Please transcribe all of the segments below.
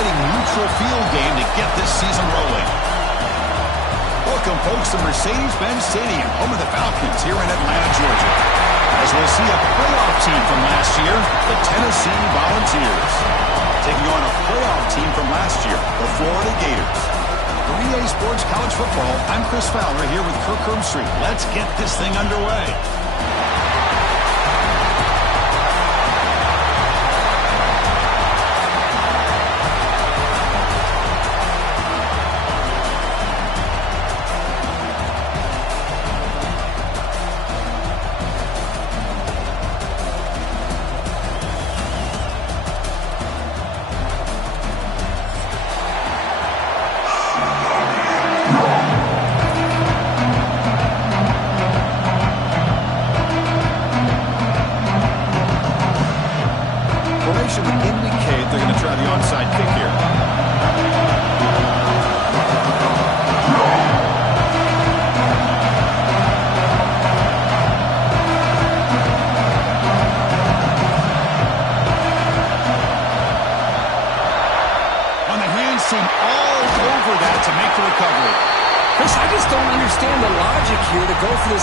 exciting neutral field game to get this season rolling. Welcome, folks, to Mercedes-Benz Stadium, home of the Falcons here in Atlanta, Georgia. As we'll see a playoff team from last year, the Tennessee Volunteers, taking on a playoff team from last year, the Florida Gators. For EA Sports College Football, I'm Chris Fowler here with Kirk Herbstreit. Let's get this thing underway.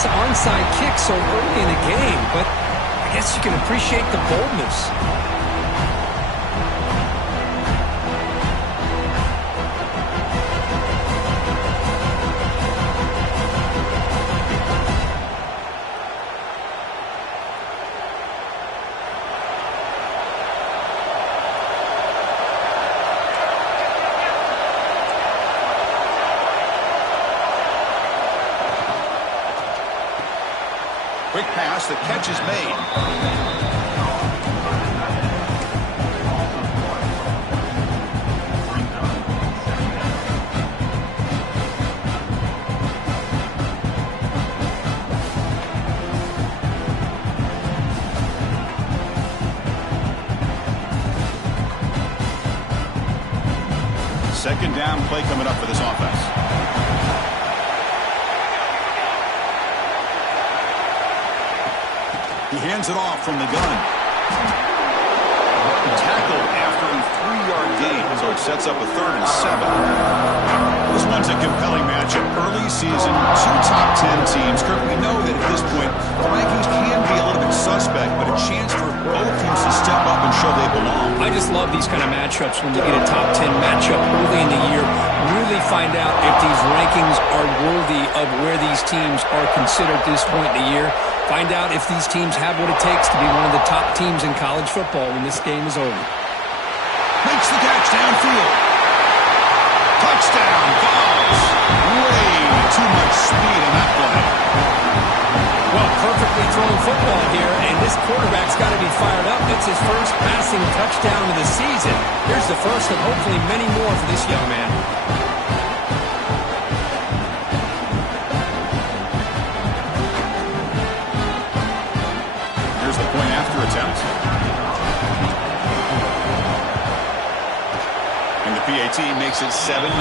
Onside kick so early in the game, but I guess you can appreciate the boldness. Quick pass, the catch is made. Second down play coming up for this offense. He hands it off from the gun. Tackled after a 3-yard gain, so it sets up a 3rd and 7. This one's a compelling matchup. Early season, 2 top 10 teams. Kirk, we know that at this point, the rankings can be a little bit suspect, but a chance for both teams to step up and show they belong. I just love these kind of matchups when you get a top 10 matchup early in the year. Really find out if these rankings are worthy of where these teams are considered at this point in the year. Find out if these teams have what it takes to be one of the top teams in college football when this game is over. Makes the catch downfield. Touchdown, Vols. Way too much speed in that play. Well, perfectly thrown football here, and this quarterback's got to be fired up. It's his first passing touchdown of the season. Here's the first of hopefully many more for this young man. Here's the point after attempt. And the PAT makes it 7-0.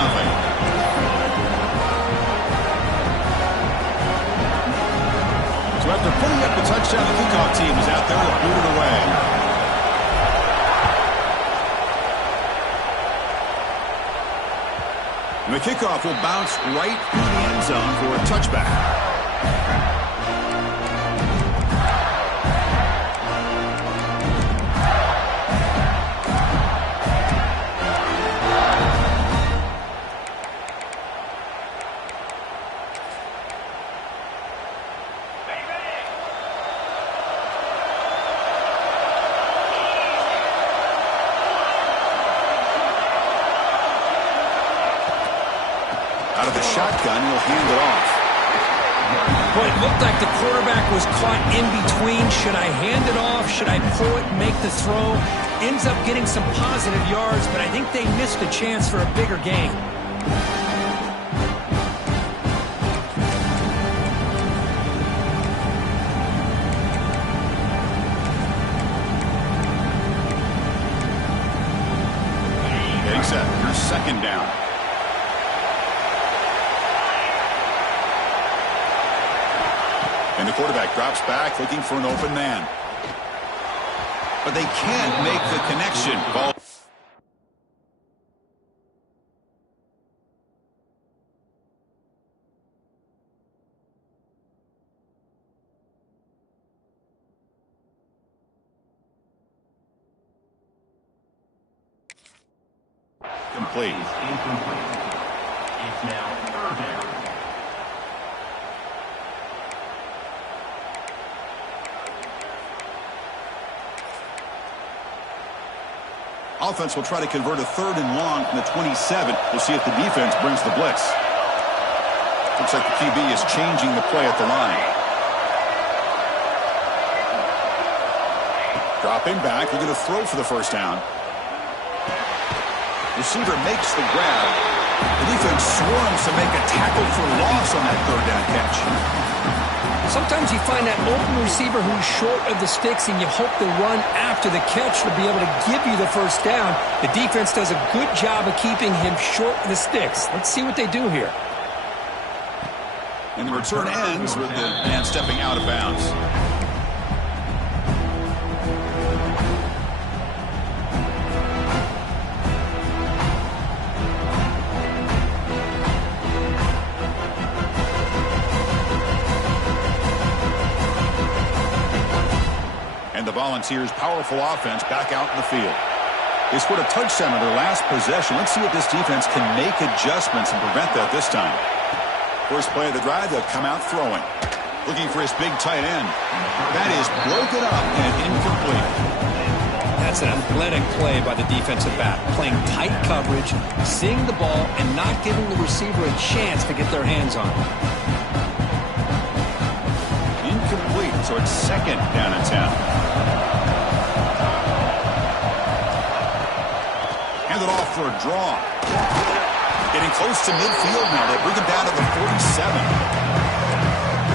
So after putting up the touchdown, the kickoff team is out there to boot it away. And the kickoff will bounce right through the end zone for a touchback. Out of the shotgun, he'll hand it off. Well, it looked like the quarterback was caught in between. Should I hand it off? Should I pull it and make the throw? Ends up getting some positive yards, but I think they missed a chance for a bigger gain. Getting set. Here's second down. And the quarterback drops back looking for an open man. But they can't make the connection. Ball incomplete. It's now third down. Offense will try to convert a 3rd and long from the 27. We'll see if the defense brings the blitz. Looks like the QB is changing the play at the line. Dropping back. They're going to throw for the first down. Receiver makes the grab. The defense swarms to make a tackle for loss on that 3rd down catch. Sometimes you find that open receiver who's short of the sticks, and you hope to run after the catch to be able to give you the first down. The defense does a good job of keeping him short of the sticks. Let's see what they do here. And the return ends with the man stepping out of bounds. And the Volunteers' powerful offense back out in the field. They scored a touchdown on their last possession. Let's see if this defense can make adjustments and prevent that this time. First play of the drive, they'll come out throwing. Looking for his big tight end. That is broken up and incomplete. That's an athletic play by the defensive back. Playing tight coverage, seeing the ball, and not giving the receiver a chance to get their hands on it. Incomplete, so it's 2nd down and 10. Hand it off for a draw. Getting close to midfield now. They bring him down to the 47.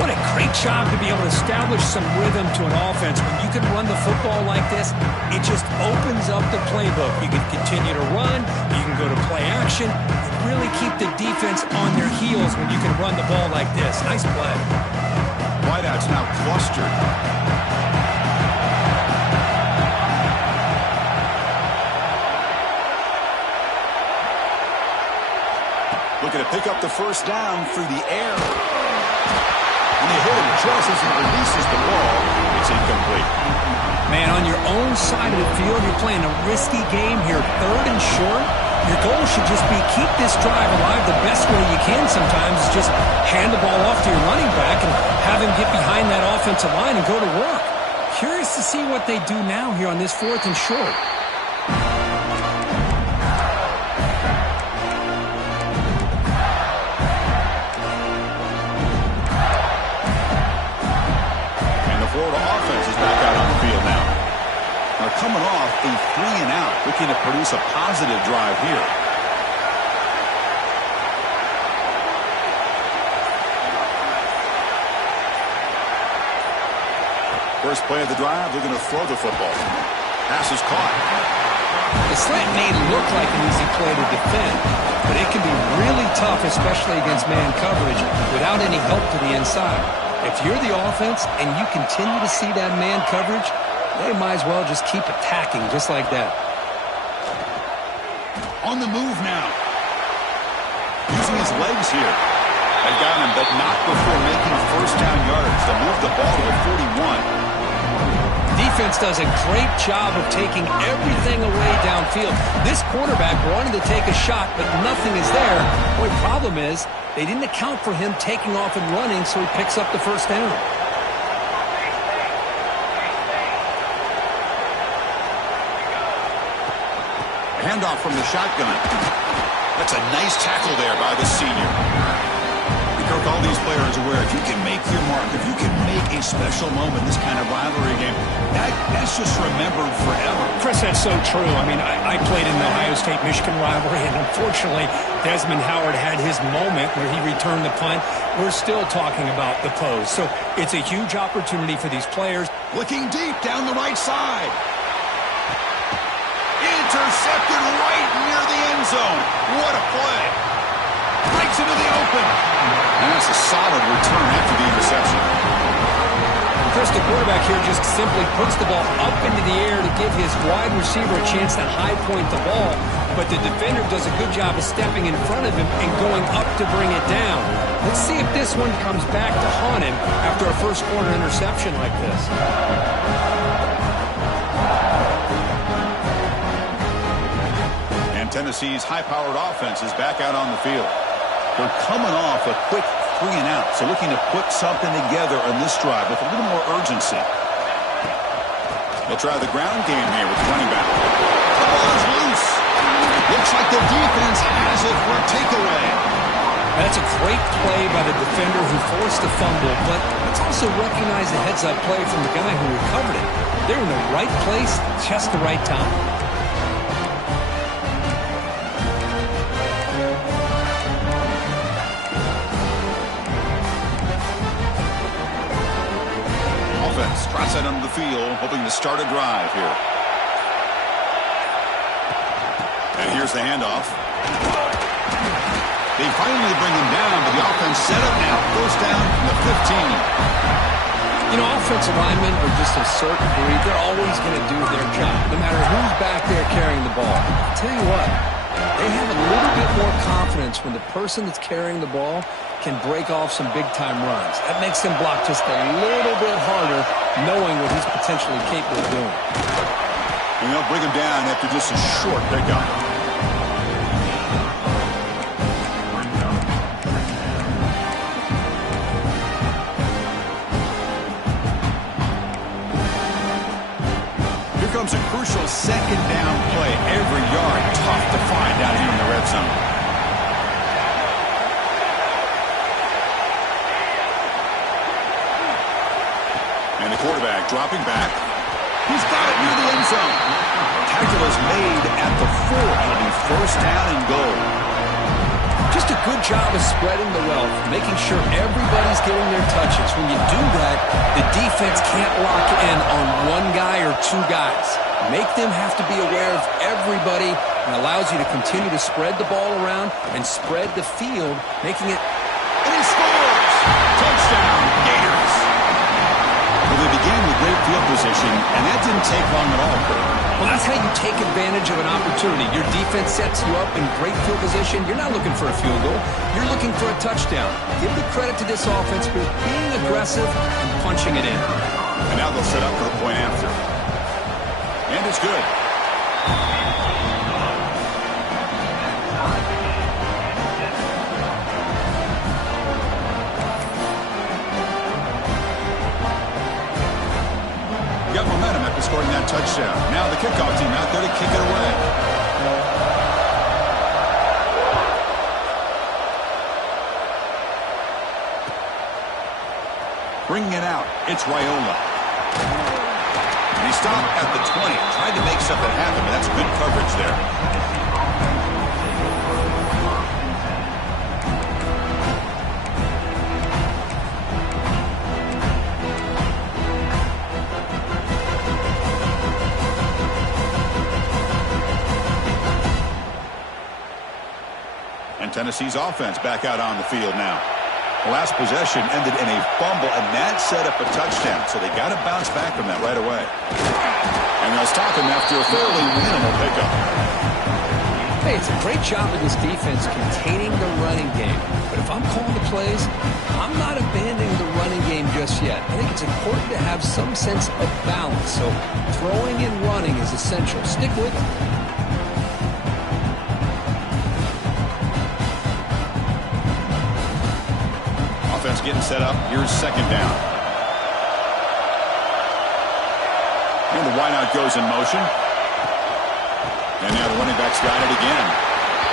What a great job to be able to establish some rhythm to an offense. When you can run the football like this, it just opens up the playbook. You can continue to run. You can go to play action. You really keep the defense on their heels when you can run the ball like this. Nice play. Wideouts now clustered. Looking to pick up the first down through the air. And they hit him just as he releases the ball. It's incomplete. Man, on your own side of the field, you're playing a risky game here. 3rd and short. Your goal should just be keep this drive alive the best way you can sometimes is just hand the ball off to your running back and have him get behind that offensive line and go to work. Curious to see what they do now here on this 4th and short. Coming off a 3-and-out, looking to produce a positive drive here. First play of the drive, they're going to throw the football. Pass is caught. The slant may look like an easy play to defend, but it can be really tough, especially against man coverage, without any help to the inside. If you're the offense and you continue to see that man coverage, they might as well just keep attacking just like that. On the move now. Using his legs here. They got him, but not before making first down yards to move the ball to the 41. Defense does a great job of taking everything away downfield. This quarterback wanted to take a shot, but nothing is there. The only problem is they didn't account for him taking off and running, so he picks up the first down. Handoff from the shotgun. That's a nice tackle there by the senior. Kirk, all these players are aware if you can make your mark, if you can make a special moment in this kind of rivalry game, that's just remembered forever. Chris, that's so true. I mean, I played in the Ohio State-Michigan rivalry, and unfortunately, Desmond Howard had his moment where he returned the punt. We're still talking about the pose. So it's a huge opportunity for these players. Looking deep down the right side. Intercepted right near the end zone. What a play. Breaks into the open. And that's a solid return after the interception. Chris, the quarterback here just simply puts the ball up into the air to give his wide receiver a chance to high point the ball. But the defender does a good job of stepping in front of him and going up to bring it down. Let's see if this one comes back to haunt him after a first quarter interception like this. Tennessee's high-powered offense is back out on the field. They're coming off a quick 3 and out, so looking to put something together on this drive with a little more urgency. They'll try the ground game here with the running back. The ball is loose. Looks like the defense has it for a takeaway. That's a great play by the defender who forced the fumble, but let's also recognize the heads-up play from the guy who recovered it. They're in the right place, just the right time. Offense drops it onto the field, hoping to start a drive here. And here's the handoff. They finally bring him down, but the offense set up now. Goes down from the 15. You know, offensive linemen are just a certain breed. They're always going to do their job, no matter who's back there carrying the ball. I'll tell you what, they have a little bit more confidence when the person that's carrying the ball can break off some big-time runs. That makes them block just a little bit harder, knowing what he's potentially capable of doing. And they'll bring him down after just a short pickup. Comes a crucial second down play. Every yard tough to find down here in the red zone. And the quarterback dropping back. He's got it near the end zone. Tackle is made at the 4. It'll be first down and goal. Just a good job of spreading the wealth, making sure everybody's getting their touches. When you do that, the defense can't lock in on one guy or 2 guys. Make them have to be aware of everybody and allows you to continue to spread the ball around and spread the field, making it... And he scores! Touchdown, Gators! Well, they began with great field position, and that didn't take long at all, Kurt. Well, that's how you take advantage of an opportunity. Your defense sets you up in great field position. You're not looking for a field goal. You're looking for a touchdown. Give the credit to this offense for being aggressive and punching it in. And now they'll set up for the point after. And it's good. Got momentum after scoring that touchdown. Now the kickoff team out there to kick it away. Bringing it out, it's Raiola. And he stopped at the 20, tried to make something happen, but that's good coverage there. Tennessee's offense back out on the field now. The last possession ended in a fumble, and that set up a touchdown, so they got to bounce back from that right away. And they'll stop him after a fairly minimal pickup. Hey, it's a great job of this defense containing the running game. But if I'm calling the plays, I'm not abandoning the running game just yet. I think it's important to have some sense of balance, so throwing and running is essential. Stick with it. Offense getting set up. Here's second down. And the wideout goes in motion. And now the running back's got it again.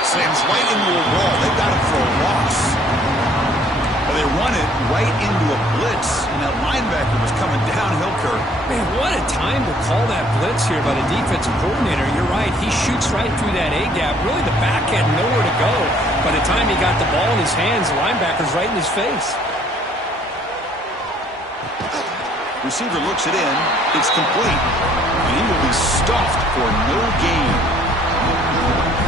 Slams right into a wall. They got it for a loss. Well, they run it right into a blitz. And that linebacker was coming downhill, Kurt. Man, what a time to call that blitz here by the defensive coordinator. You're right. He shoots right through that A-gap. Really, the back had nowhere to go. By the time he got the ball in his hands, the linebacker's right in his face. Receiver looks it in. It's complete. And he will be stuffed for no gain.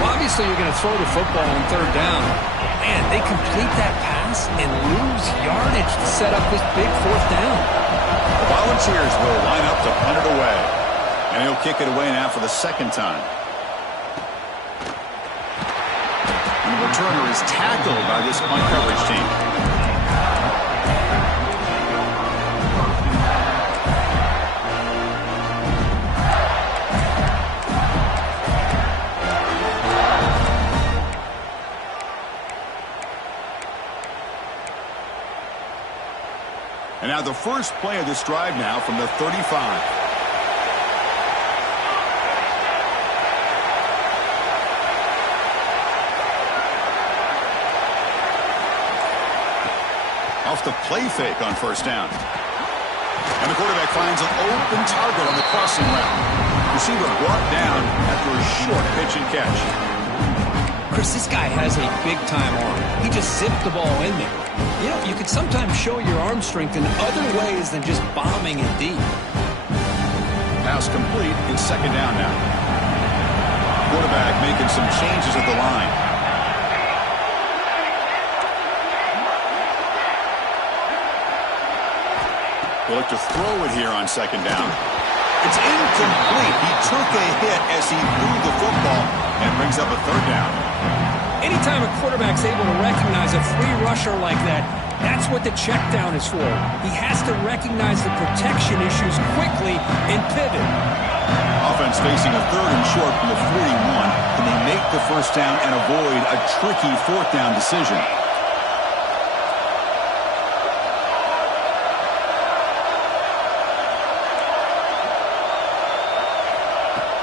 Well, obviously, you're going to throw the football on third down. Man, they complete that pass and lose yardage to set up this big fourth down. The Volunteers will line up to punt it away. And he'll kick it away now for the second time. And the returner is tackled by this punt coverage team. And now the first play of this drive now from the 35. Off the play fake on first down. And the quarterback finds an open target on the crossing route. Receiver brought down after a short pitch and catch. Chris, this guy has a big-time arm. He just zipped the ball in there. You know, you could sometimes show your arm strength in other ways than just bombing it deep. Pass complete in second down now. Quarterback making some changes at the line. He'll look to throw it here on second down. It's incomplete. He took a hit as he threw the football and brings up a third down. Anytime a quarterback's able to recognize a free rusher like that, that's what the check down is for. He has to recognize the protection issues quickly and pivot. Offense facing a third and short from the 41. Can they make the first down and avoid a tricky fourth down decision?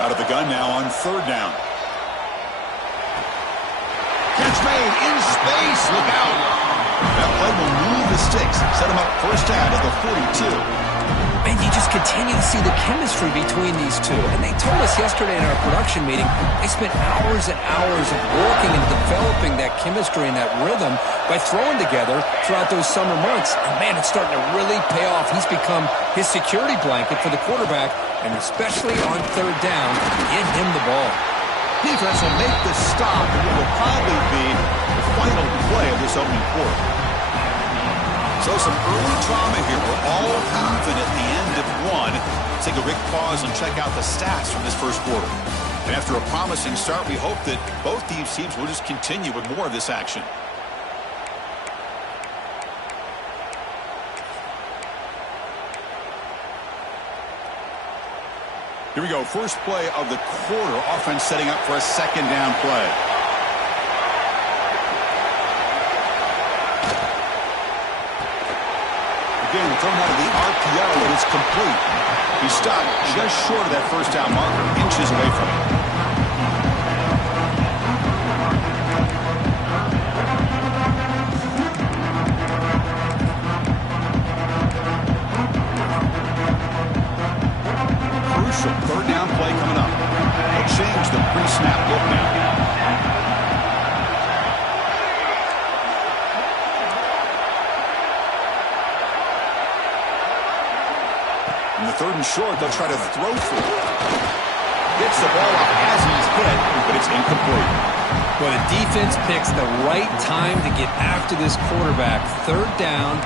Out of the gun now on third down. Catch made in space. Look out. That play will move the sticks. Set him up first down at the 42. And you just continue to see the chemistry between these two. And they told us yesterday in our production meeting, they spent hours and hours of working and developing that chemistry and that rhythm by throwing together throughout those summer months. And, man, it's starting to really pay off. He's become his security blanket for the quarterback, and especially on third down, get him the ball. Defense will make the stop, and it will probably be the final play of this opening quarter. So some early drama here. We're all confident at the end of one. Let's take a quick pause and check out the stats from this first quarter. And after a promising start, we hope that both these teams will just continue with more of this action. Here we go. First play of the quarter. Offense setting up for a second down play. Again, thrown out of the RPO, and it's complete. He stopped just short of that first down marker, inches away from it. Crucial third down play coming up. They'll change the pre-snap look now. In the third and short, they'll try to throw for it. Gets the ball up as he's hit, but it's incomplete. Well, the defense picks the right time to get after this quarterback. Third down,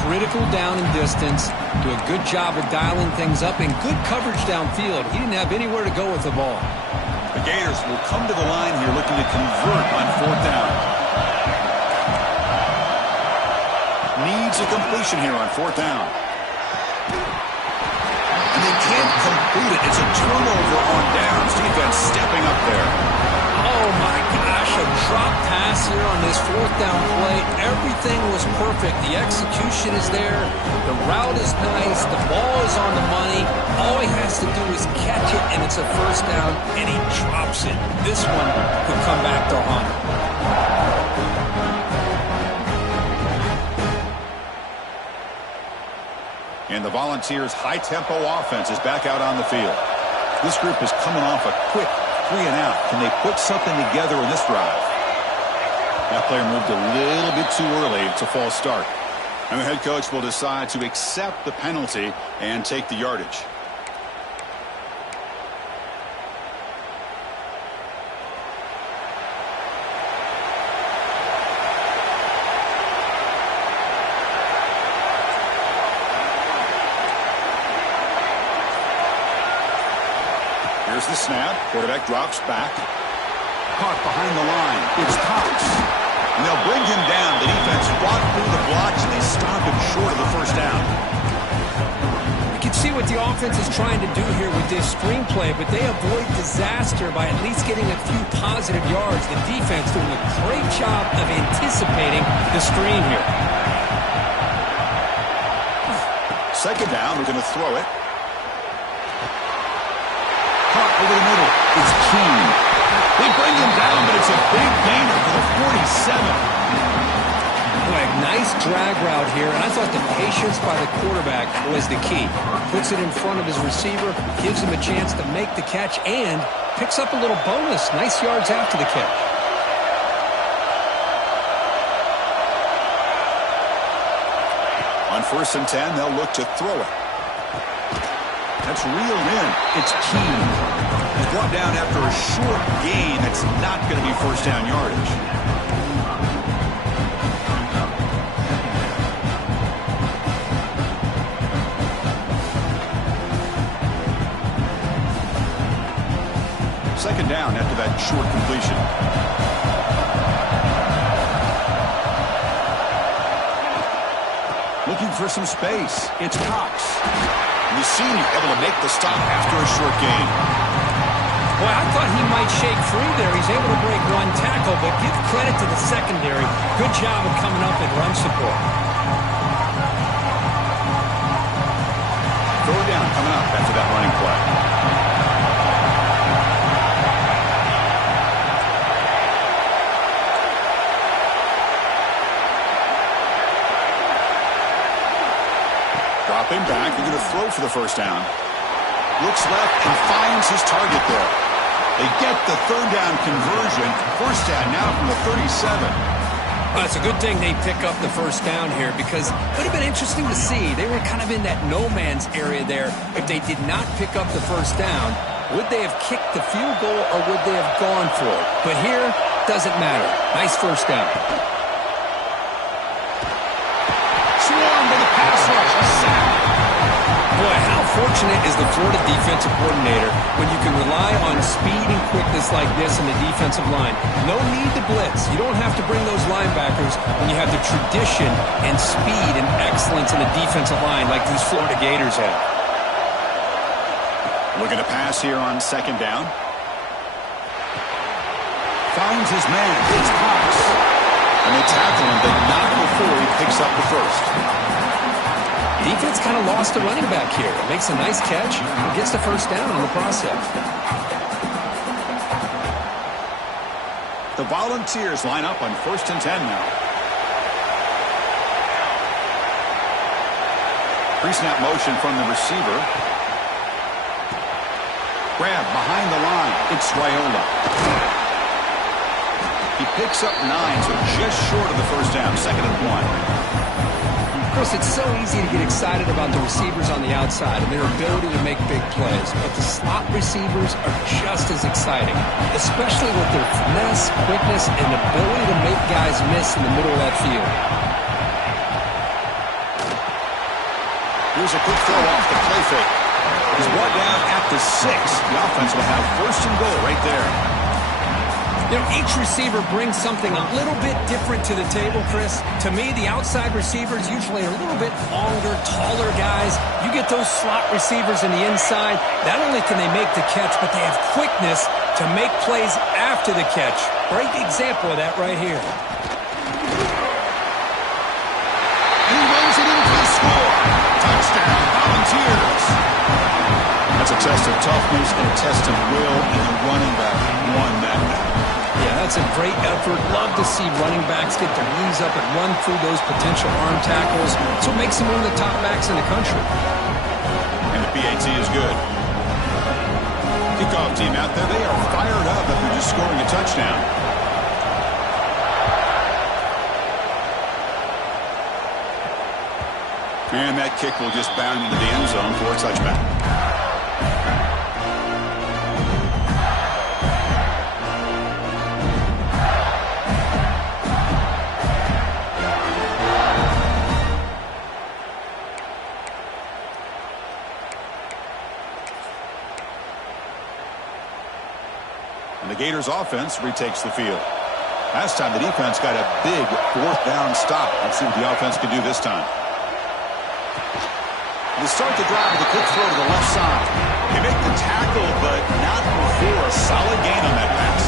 critical down and distance. Do a good job of dialing things up and good coverage downfield. He didn't have anywhere to go with the ball. The Gators will come to the line here looking to convert on fourth down. Needs a completion here on fourth down. And they can't complete it. It's a turnover on downs. Defense stepping up there. Oh, my gosh, a drop pass here on this fourth down play. Everything was perfect. The execution is there. The route is nice. The ball is on the money. All he has to do is catch it, and it's a first down, and he drops it. This one could come back to haunt him. And the Volunteers' high-tempo offense is back out on the field. This group is coming off a quick 3-and-out. Can they put something together in this drive? That player moved a little bit too early. It's a false start. And the head coach will decide to accept the penalty and take the yardage. Here's the snap. Quarterback drops back. Caught behind the line. It's Cox. And they'll bring him down. The defense fought through the blocks, and they stop him short of the first down. You can see what the offense is trying to do here with this screenplay, but they avoid disaster by at least getting a few positive yards. The defense doing a great job of anticipating the screen here. Second down, we're going to throw it. Caught over the middle. It's Keene. They bring him down, but it's a big gainer for the 47. Boy, nice drag route here, and I thought the patience by the quarterback was the key. Puts it in front of his receiver, gives him a chance to make the catch, and picks up a little bonus. Nice yards after the catch. On 1st and 10, they'll look to throw it. That's reeled in. It's Keene. He's brought down after a short gain. That's not going to be first down yardage. Second down after that short completion. Looking for some space. It's Cox. The senior able to make the stop after a short gain. Boy, I thought he might shake free there. He's able to break one tackle, but give credit to the secondary. Good job of coming up and run support. Third down coming up after that running play. Dropping back, they're going to throw for the first down. Looks left and finds his target there. They get the third down conversion. First down now from the 37. Well, it's a good thing they pick up the first down here because it would have been interesting to see. They were kind of in that no man's area there. If they did not pick up the first down, would they have kicked the field goal or would they have gone for it? But here, doesn't matter. Nice first down. Swarmed by the pass rush. A sack. Boy, how fortunate is the Florida defensive coordinator when you can rely on speed and quickness like this in the defensive line. No need to blitz. You don't have to bring those linebackers when you have the tradition and speed and excellence in the defensive line like these Florida Gators have. Looking to pass here on second down. Finds his man. It's Cox. And they tackle him, but not before he picks up the first. Defense kind of lost a running back here. Makes a nice catch and gets the first down in the process. The Volunteers line up on 1st and 10 now. Pre-snap motion from the receiver. Grab behind the line. It's Raiola. He picks up 9, so just short of the first down. 2nd and 1. Chris, it's so easy to get excited about the receivers on the outside and their ability to make big plays, but the slot receivers are just as exciting, especially with their finesse, quickness, and ability to make guys miss in the middle of that field. Here's a quick throw off the play fake. He's brought down at the 6. The offense will have 1st and goal right there. You know, each receiver brings something a little bit different to the table, Chris. To me, the outside receivers usually are a little bit longer, taller guys. You get those slot receivers in the inside, not only can they make the catch, but they have quickness to make plays after the catch. Great example of that right here. And he runs it into the score. Touchdown, Volunteers. That's a test of toughness and a test of will, and the running back won that battle. Yeah, that's a great effort. Love to see running backs get their knees up and run through those potential arm tackles. So it makes them one of the top backs in the country. And the PAT is good. Kickoff team out there, they are fired up after just scoring a touchdown. And that kick will just bound into the end zone for a touchback. The Gators offense retakes the field. Last time the defense got a big 4th down stop. Let's see what the offense can do this time. They start the drive with a quick throw to the left side. They make the tackle, but not before a solid gain on that pass.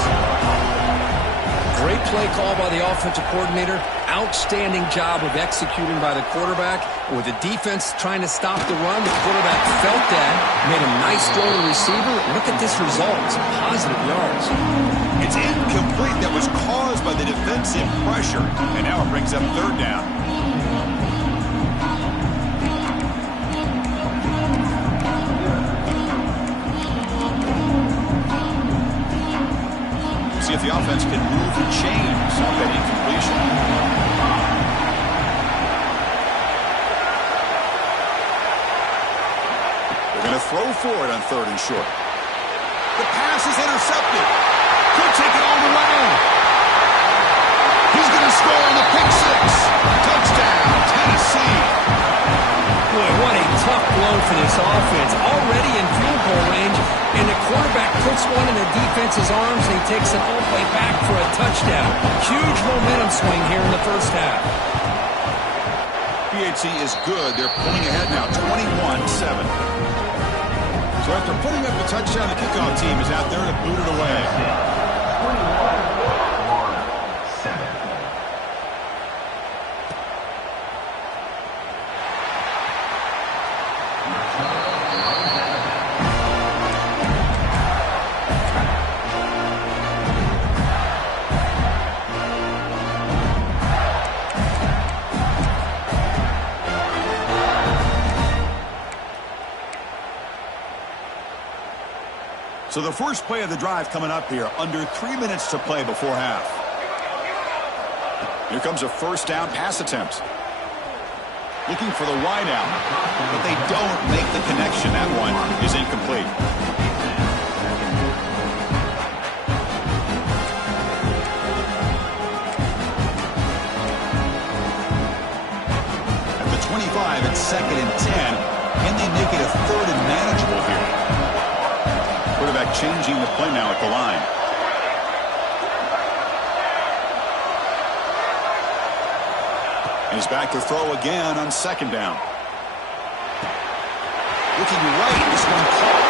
Great play call by the offensive coordinator. Outstanding job of executing by the quarterback. With the defense trying to stop the run, the quarterback felt that, made a nice throw to the receiver. Look at this result. It's positive yards. It's incomplete. That was caused by the defensive pressure. And now it brings up third down. See if the offense can move the chains off that incompletion. They're going to throw for it on third and short. The pass is intercepted. Could take it all the way. He's going to score on the pick six. Touchdown, Tennessee. Boy, what a tough blow for this offense. Already in field goal range, and the quarterback puts one in the defense's arms, and he takes it all the way back for a touchdown. Huge momentum swing here in the first half. BHC is good. They're pulling ahead now, 21-7. So after putting up a touchdown, the kickoff team is out there to boot it away. 21-7. So the first play of the drive coming up here, under 3 minutes to play before half. Here comes a first down pass attempt. Looking for the wide out, but they don't make the connection. That one is incomplete. At the 25, it's 2nd and 10. Can they make it a 3rd and manageable here? Quarterback changing the play now at the line. He's back to throw again on 2nd down. Looking right, this one caught.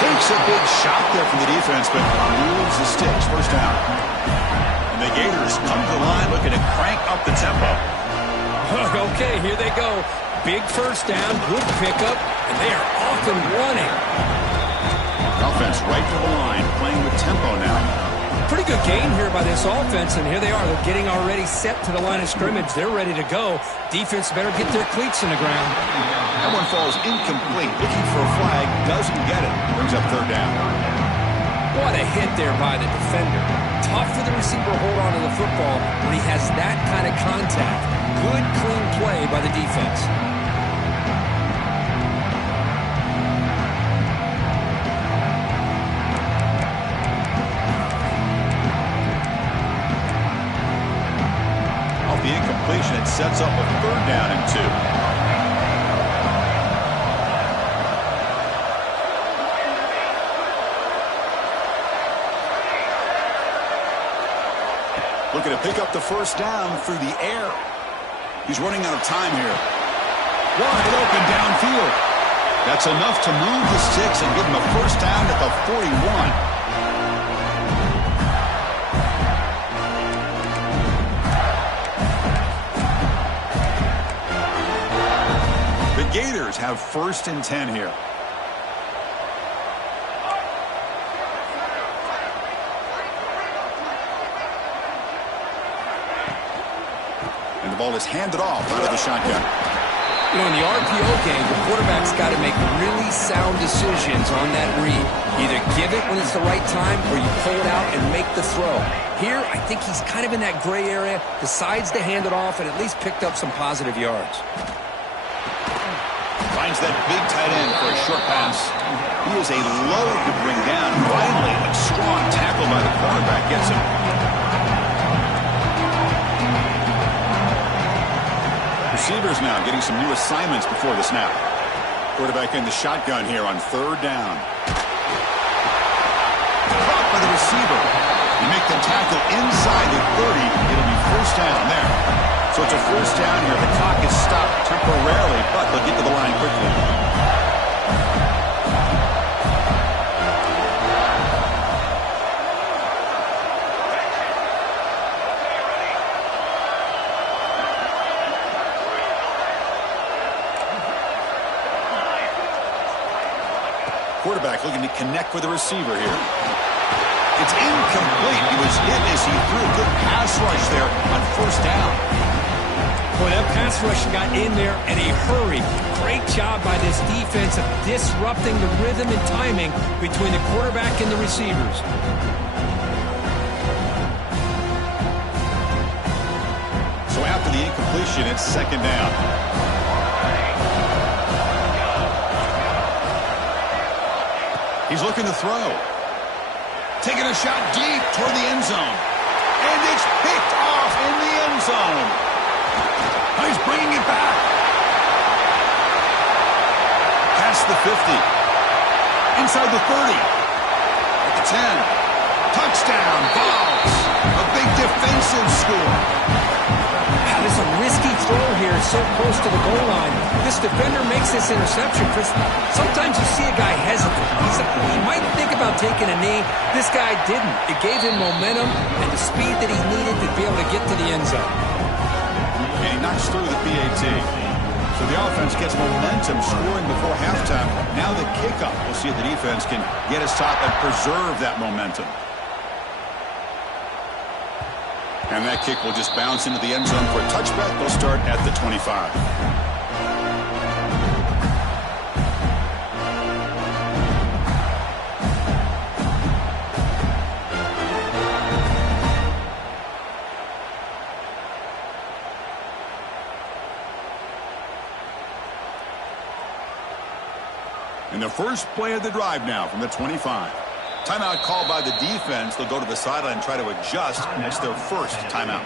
Takes a big shot there from the defense, but moves the sticks. First down. And the Gators come to the line looking to crank up the tempo. Okay, here they go. Big first down, good pickup, and they are off and running. Offense right to the line, playing with tempo now. Pretty good gain here by this offense, and here they are. They're getting already set to the line of scrimmage. They're ready to go. Defense better get their cleats in the ground. That one falls incomplete. Looking for a flag, doesn't get it. Brings up third down. What a hit there by the defender. Tough for the receiver to hold on to the football when he has that kind of contact. Good, clean play by the defense. The incompletion, it sets up a 3rd down and 2. Looking to pick up the first down through the air. He's running out of time here. Wide open downfield. That's enough to move the sticks and give him a first down at the 41. Gators have 1st and 10 here. And the ball is handed off out of the shotgun. You know, in the RPO game, the quarterback's got to make really sound decisions on that read. Either give it when it's the right time or you pull it out and make the throw. Here, I think he's kind of in that gray area, decides to hand it off and at least picked up some positive yards. Finds that big tight end for a short pass. He is a load to bring down. Finally, a strong tackle by the cornerback gets him. Receivers now getting some new assignments before the snap. Quarterback in the shotgun here on 3rd down. Caught by the receiver. You make the tackle inside the 30. It'll be first down there. So it's a first down here. The clock is stopped temporarily, but they'll get to the line quickly. Quarterback looking to connect with the receiver here. It's incomplete. He was hit as he threw a good pass rush there on first down. Boy, that pass rush got in there in a hurry. Great job by this defense of disrupting the rhythm and timing between the quarterback and the receivers. So after the incompletion, it's second down. He's looking to throw. Taking a shot deep toward the end zone. And it's picked off in the end zone. He's bringing it back. Past the 50. Inside the 30. At the 10. Touchdown. Balls. A big defensive score. It's a risky throw here so close to the goal line. This defender makes this interception. Chris, sometimes you see a guy hesitant. He might think about taking a knee. This guy didn't. It gave him momentum and the speed that he needed to be able to get to the end zone. And he knocks through the PAT. So the offense gets momentum scoring before halftime. Now the kickoff. We'll see if the defense can get his top and preserve that momentum. And that kick will just bounce into the end zone for a touchback. They'll start at the 25. And the first play of the drive now from the 25. Timeout called by the defense. They'll go to the sideline and try to adjust. It's their first timeout.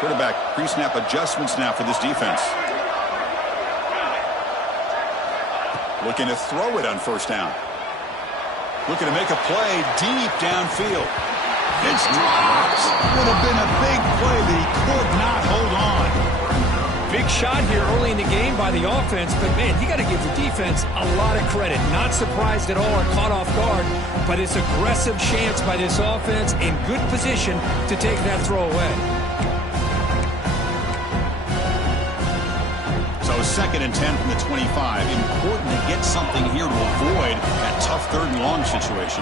Quarterback pre-snap adjustments now for this defense. Looking to throw it on first down. Looking to make a play deep downfield. It's dropped. Would have been a big play that he could not hold on. Big shot here early in the game by the offense, but man, you got to give the defense a lot of credit. Not surprised at all or caught off guard, but it's aggressive chance by this offense in good position to take that throw away. So second and 10 from the 25. Important to get something here to avoid that tough third and long situation.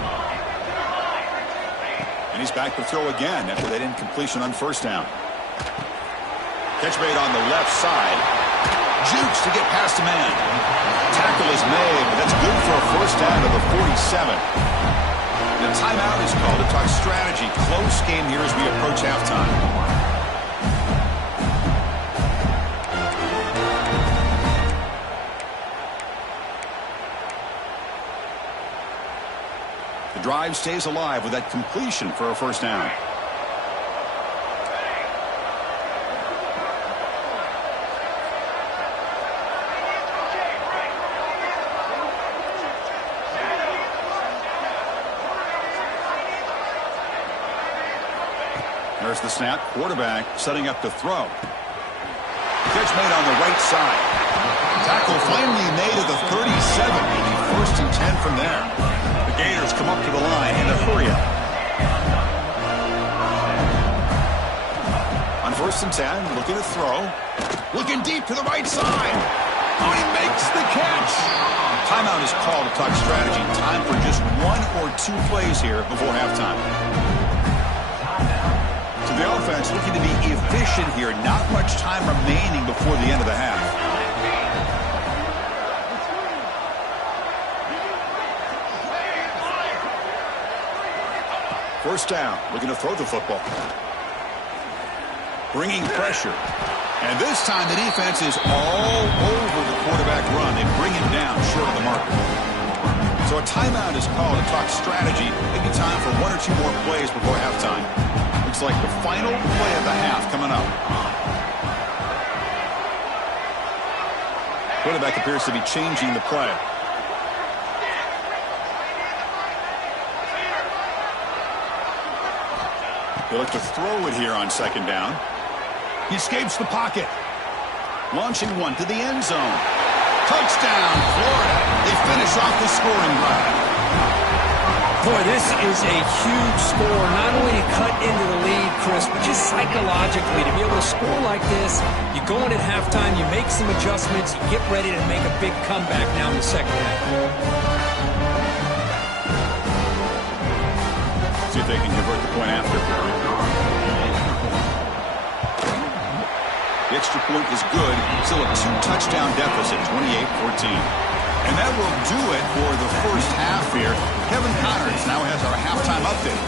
And he's back to throw again after that incompletion on first down. Catch made on the left side. Jukes to get past a man. Tackle is made, but that's good for a first down to the 47. The timeout is called to talk strategy. Close game here as we approach halftime. Drive stays alive with that completion for a first down. There's the snap. Quarterback setting up to throw. Catch made on the right side. Tackle finally made at the 37. Maybe first and 10 from there. Gators come up to the line in a hurry up. On first and 10, looking to throw. Looking deep to the right side. Oh, he makes the catch. Timeout is called to talk strategy. Time for just one or two plays here before halftime. So the offense looking to be efficient here. Not much time remaining before the end of the half. First down, looking to throw the football. Bringing pressure. And this time the defense is all over the quarterback run. They bring him down short of the marker. So a timeout is called to talk strategy. Maybe time for one or two more plays before halftime. Looks like the final play of the half coming up. Quarterback appears to be changing the play. They look to throw it here on second down. He escapes the pocket. Launching one to the end zone. Touchdown, Florida. They finish off the scoring drive. Boy, this is a huge score. Not only to cut into the lead, Chris, but just psychologically to be able to score like this. You go in at halftime, you make some adjustments, you get ready to make a big comeback now in the second half. See if they can convert the point after. The extra point is good. Still a 2-touchdown deficit, 28-14. And that will do it for the first half here. Kevin Connors now has our halftime update.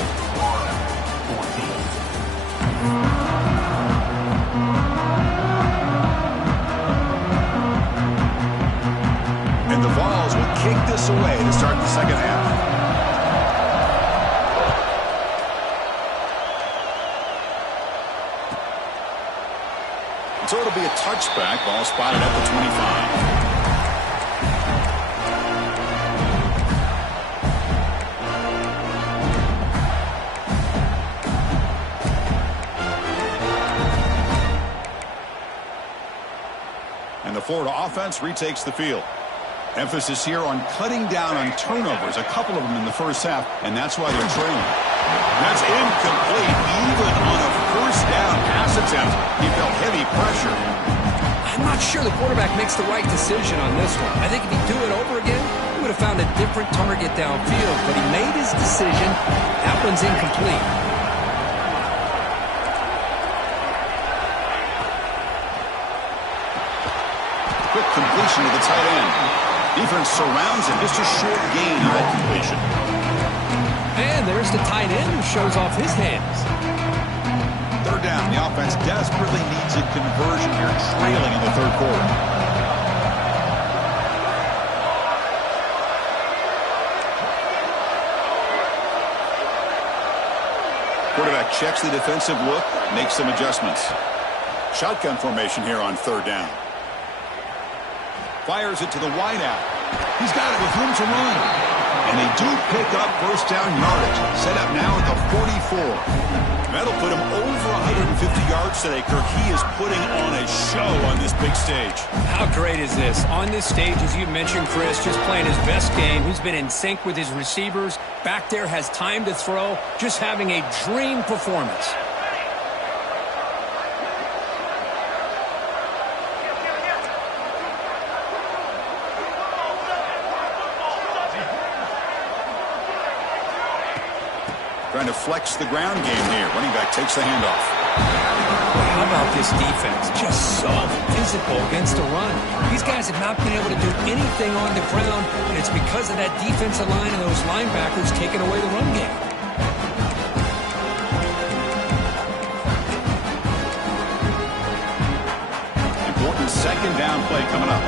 And the Vols will kick this away to start the second half. So it'll be a touchback. Ball spotted at the 25. The Florida offense retakes the field. Emphasis here on cutting down on turnovers, a couple of them in the first half, and that's why they're trailing. That's incomplete. Even on a first down pass attempt, he felt heavy pressure. I'm not sure the quarterback makes the right decision on this one. I think if he'd do it over again, he would have found a different target downfield, but he made his decision. That one's incomplete. Quick completion to the tight end. Defense surrounds him. Just a short gain on that completion. And there's the tight end who shows off his hands. Third down. The offense desperately needs a conversion here, trailing in the third quarter. Quarterback checks the defensive look, makes some adjustments. Shotgun formation here on third down. Fires it to the wideout. He's got it with room to run. And they do pick up first down yardage. Set up now at the 44. That'll put him over 150 yards today, Kirk. He is putting on a show on this big stage. How great is this? On this stage, as you mentioned, Chris, just playing his best game. He's been in sync with his receivers. Back there, has time to throw. Just having a dream performance. Trying to flex the ground game here. Running back takes the handoff. How about this defense? Just so physical against the run. These guys have not been able to do anything on the ground, and it's because of that defensive line and those linebackers taking away the run game. Important second down play coming up.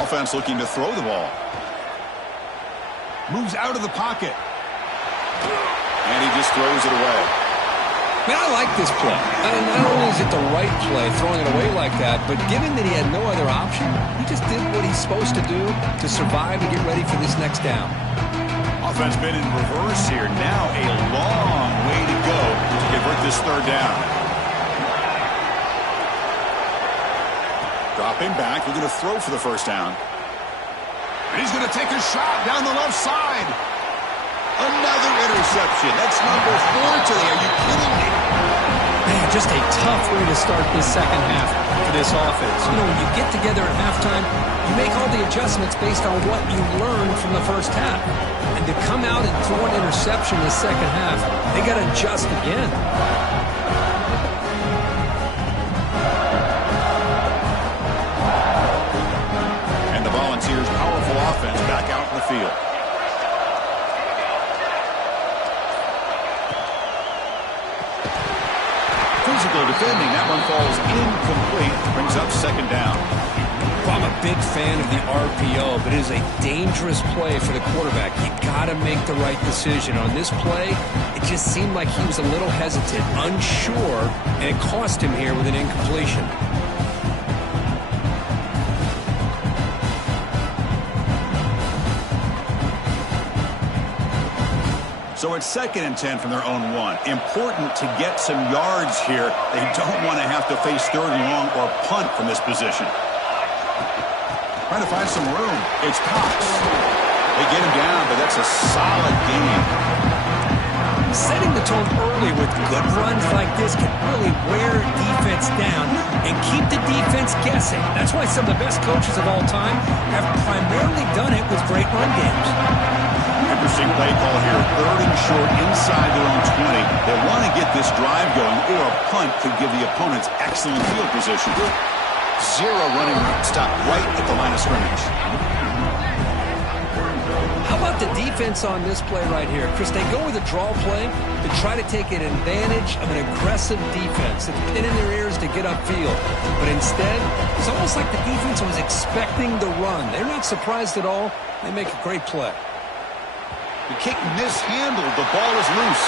Offense looking to throw the ball. Moves out of the pocket. And he just throws it away. Man, I like this play. Not only is it the right play, throwing it away like that, but given that he had no other option, he just did what he's supposed to do to survive and get ready for this next down. Offense been in reverse here. Now a long way to go to convert this third down. Dropping back, looking to throw for the first down. And he's going to take a shot down the left side. Another interception. That's number 4 today. Are you kidding me? Man, just a tough way to start this second half for this offense. You know, when you get together at halftime, you make all the adjustments based on what you learned from the first half. And to come out and throw an interception in the second half, they got to adjust again. Powerful offense back out in the field. Physical defending. That one falls incomplete. Brings up second down. Well, I'm a big fan of the RPO, but it is a dangerous play for the quarterback. You got to make the right decision. On this play, it just seemed like he was a little hesitant, unsure, and it cost him here with an incompletion. So it's 2nd and 10 from their own 1. Important to get some yards here. They don't want to have to face 3rd and long or punt from this position. Trying to find some room. It's Cox. They get him down, but that's a solid game. Setting the tone early with good runs like this can really wear a defense down and keep the defense guessing. That's why some of the best coaches of all time have primarily done it with great run games. Interesting play call here. 3rd and short inside their own 20. They want to get this drive going, or a punt could give the opponents excellent field position. 0 running room. Stop right at the line of scrimmage. How about the defense on this play right here? Chris, they go with a draw play to try to take an advantage of an aggressive defense. It's pin in their ears to get upfield. But instead, it's almost like the defense was expecting the run. They're not surprised at all. They make a great play. The kick mishandled. The ball is loose.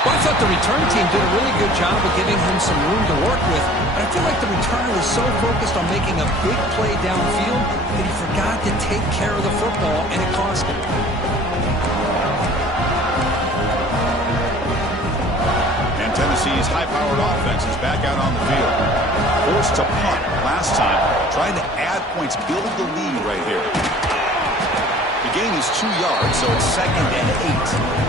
Well, I thought the return team did a really good job of giving him some room to work with, but I feel like the returner was so focused on making a big play downfield that he forgot to take care of the football, and it cost him. And Tennessee's high-powered offense is back out on the field. Forced to punt last time, trying to add points, build the lead right here. The gain is 2 yards, so it's 2nd and 8.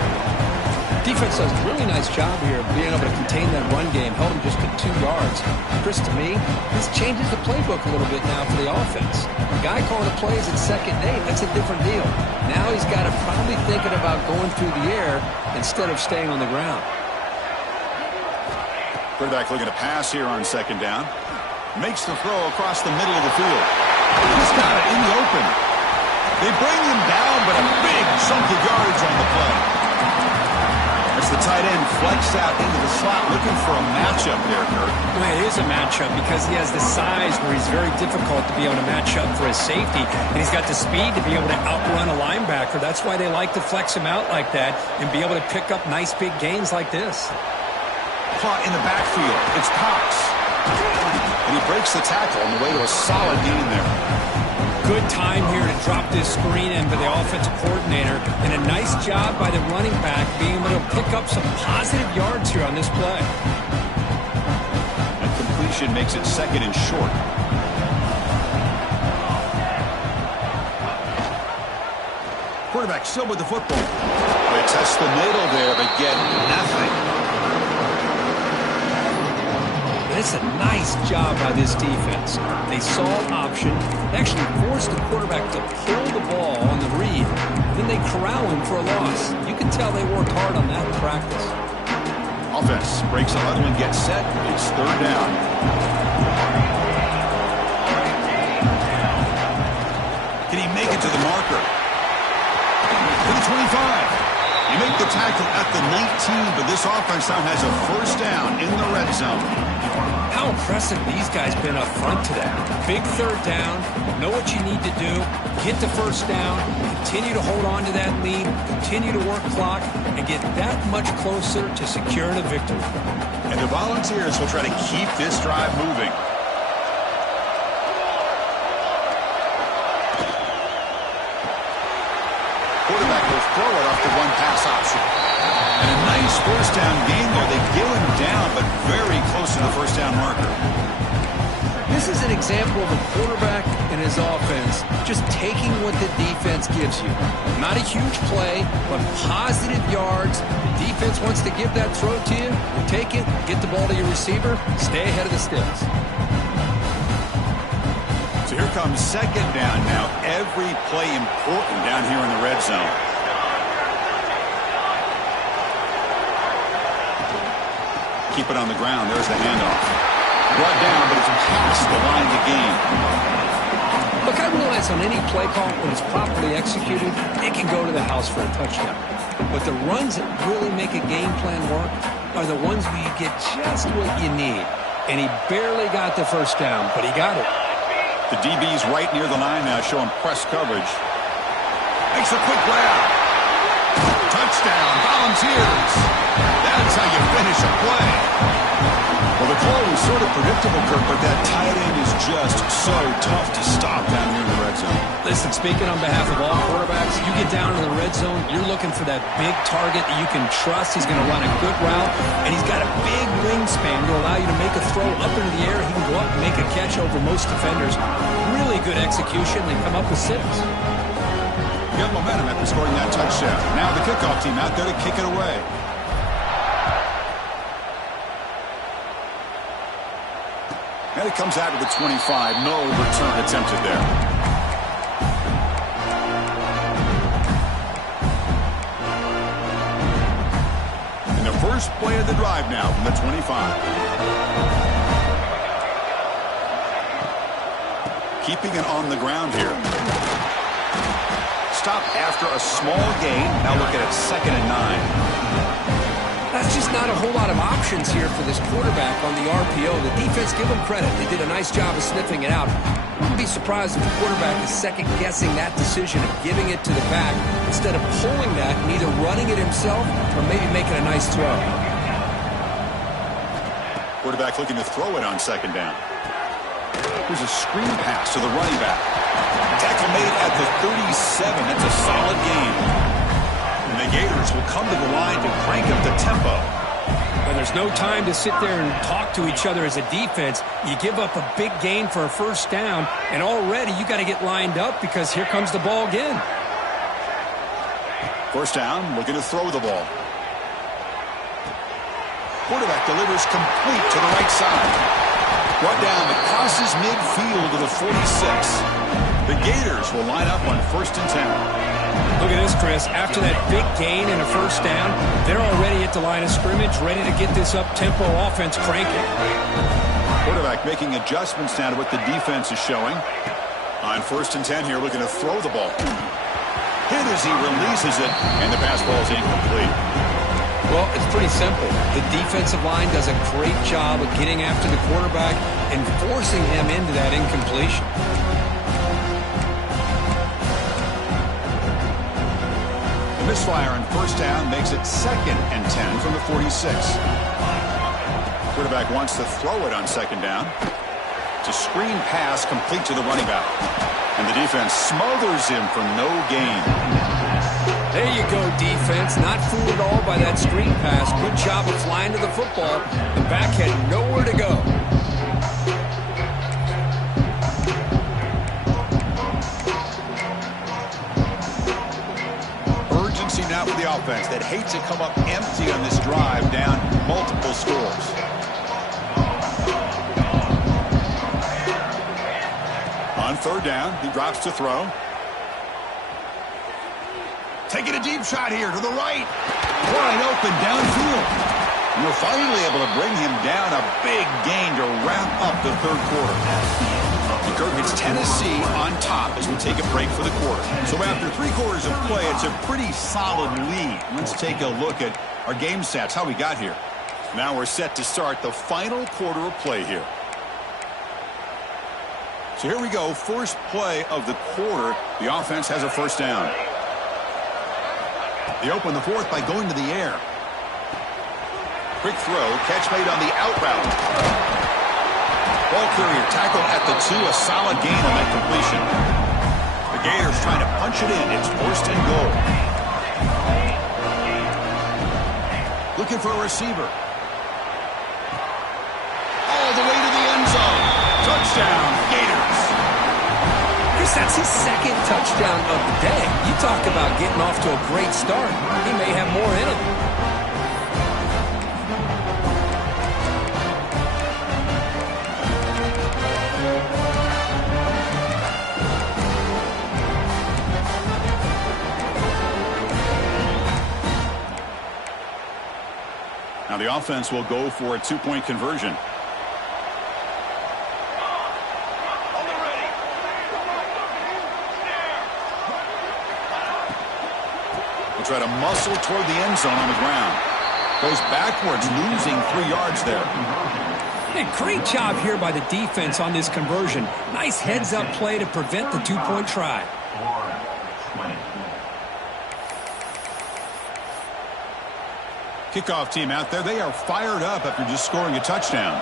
Defense does a really nice job here of being able to contain that run game, held him just to 2 yards. Chris, to me, this changes the playbook a little bit now for the offense. The guy calling the plays at 2nd and 8, that's a different deal. Now he's got to probably thinking about going through the air instead of staying on the ground. Quarterback looking to pass here on 2nd down. Makes the throw across the middle of the field. He's got it in the open. They bring him down, but a big chunk of yards on the play. As the tight end flexed out into the slot, looking for a matchup there, Kurt. Well, it is a matchup because he has the size where he's very difficult to be able to match up for his safety, and he's got the speed to be able to outrun a linebacker. That's why they like to flex him out like that and be able to pick up nice big gains like this. Caught in the backfield. It's Cox. And he breaks the tackle on the way to a solid gain there. Good time here to drop this screen in for the offensive coordinator, and a nice job by the running back being able to pick up some positive yards here on this play. And completion makes it 2nd and short. Quarterback still with the football. They test the middle there, but get nothing. It's a nice job by this defense. They saw an option. They actually forced the quarterback to pull the ball on the read. Then they corral him for a loss. You can tell they worked hard on that in practice. Offense breaks the huddle and gets set. It's 3rd down. Can he make it to the marker? To the 25. You make the tackle at the 19, but this offense now has a 1st down in the red zone. How impressive these guys been up front today. Big 3rd down, know what you need to do, get the 1st down, continue to hold on to that lead, continue to work clock, and get that much closer to securing a victory. And the Volunteers will try to keep this drive moving. Quarterback will throw it off the one pass option. And a nice 1st down gain there. They get him down, but very close to the 1st down marker. This is an example of a quarterback and his offense just taking what the defense gives you. Not a huge play, but positive yards. The defense wants to give that throw to you. You take it, get the ball to your receiver, stay ahead of the sticks. So here comes 2nd down now. Every play important down here in the red zone. Keep it on the ground. There's the handoff. Brought down, but it's past the line to gain. Look, I realize on any play call, when it's properly executed, it can go to the house for a touchdown. But the runs that really make a game plan work are the ones where you get just what you need. And he barely got the 1st down, but he got it. The DB's right near the line now, showing press coverage. Makes a quick grab. Touchdown, Volunteers. That's how you finish a play. Well, the call was sort of predictable, Kirk, but that tight end is just so tough to stop down here in the red zone. Listen, speaking on behalf of all quarterbacks, you get down in the red zone, you're looking for that big target that you can trust. He's going to run a good route, and he's got a big wingspan to allow you to make a throw up into the air. He can go up and make a catch over most defenders. Really good execution. They come up with 6. Got momentum after scoring that touchdown. Now the kickoff team out there to kick it away. And it comes out to the 25. No return attempted there. And the first play of the drive now from the 25. Keeping it on the ground here. Stop after a small gain. Now look at it, 2nd and 9. That's just not a whole lot of options here for this quarterback on the RPO. The defense, give them credit. They did a nice job of sniffing it out. Wouldn't be surprised if the quarterback is second-guessing that decision of giving it to the back instead of pulling that and either running it himself or maybe making a nice throw. Quarterback looking to throw it on 2nd down. Here's a screen pass to the running back. Tackle made at the 37. That's a solid gain. And the Gators will come to the line to crank up the tempo. Well, there's no time to sit there and talk to each other as a defense. You give up a big gain for a 1st down, and already you got to get lined up because here comes the ball again. 1st down, looking to throw the ball. Quarterback delivers complete to the right side. Brought down, the crosses midfield to the 46. The Gators will line up on 1st and 10. Look at this, Chris. After that big gain and a 1st down, they're already at the line of scrimmage, ready to get this up-tempo offense cranking. Quarterback making adjustments now to what the defense is showing. On 1st and 10 here, looking to throw the ball. Hit as he releases it, and the pass ball is incomplete. Well, it's pretty simple. The defensive line does a great job of getting after the quarterback and forcing him into that incompletion. The misfire on 1st down makes it 2nd and 10 from the 46. Quarterback wants to throw it on 2nd down. It's a screen pass complete to the running back. And the defense smothers him for no gain. There you go, defense. Not fooled at all by that screen pass. Good job of flying to the football. The back had nowhere to go. Urgency now for the offense that hates to come up empty on this drive, down multiple scores. On 3rd down, he drops to throw. Taking a deep shot here to the right. Wide open downfield. And we're finally able to bring him down. A big gain to wrap up the 3rd quarter. And Kirk, it's Tennessee on top as we take a break for the quarter. So after 3 quarters of play, it's a pretty solid lead. Let's take a look at our game stats, how we got here. Now we're set to start the final quarter of play here. So here we go, first play of the quarter. The offense has a 1st down. They open the 4th by going to the air. Quick throw, catch made on the out route. Ball carrier tackled at the 2, a solid gain on that completion. The Gators trying to punch it in. It's 1st and goal. Looking for a receiver. All the way to the end zone. Touchdown, Gators. Chris, that's his 2nd touchdown of the day. You talk about getting off to a great start. He may have more in him. Now the offense will go for a 2-point conversion. We'll try to muscle toward the end zone on the ground. Goes backwards, losing 3 yards there. Hey, great job here by the defense on this conversion. Nice heads-up play to prevent the 2-point try. Kickoff team out there, they are fired up after just scoring a touchdown.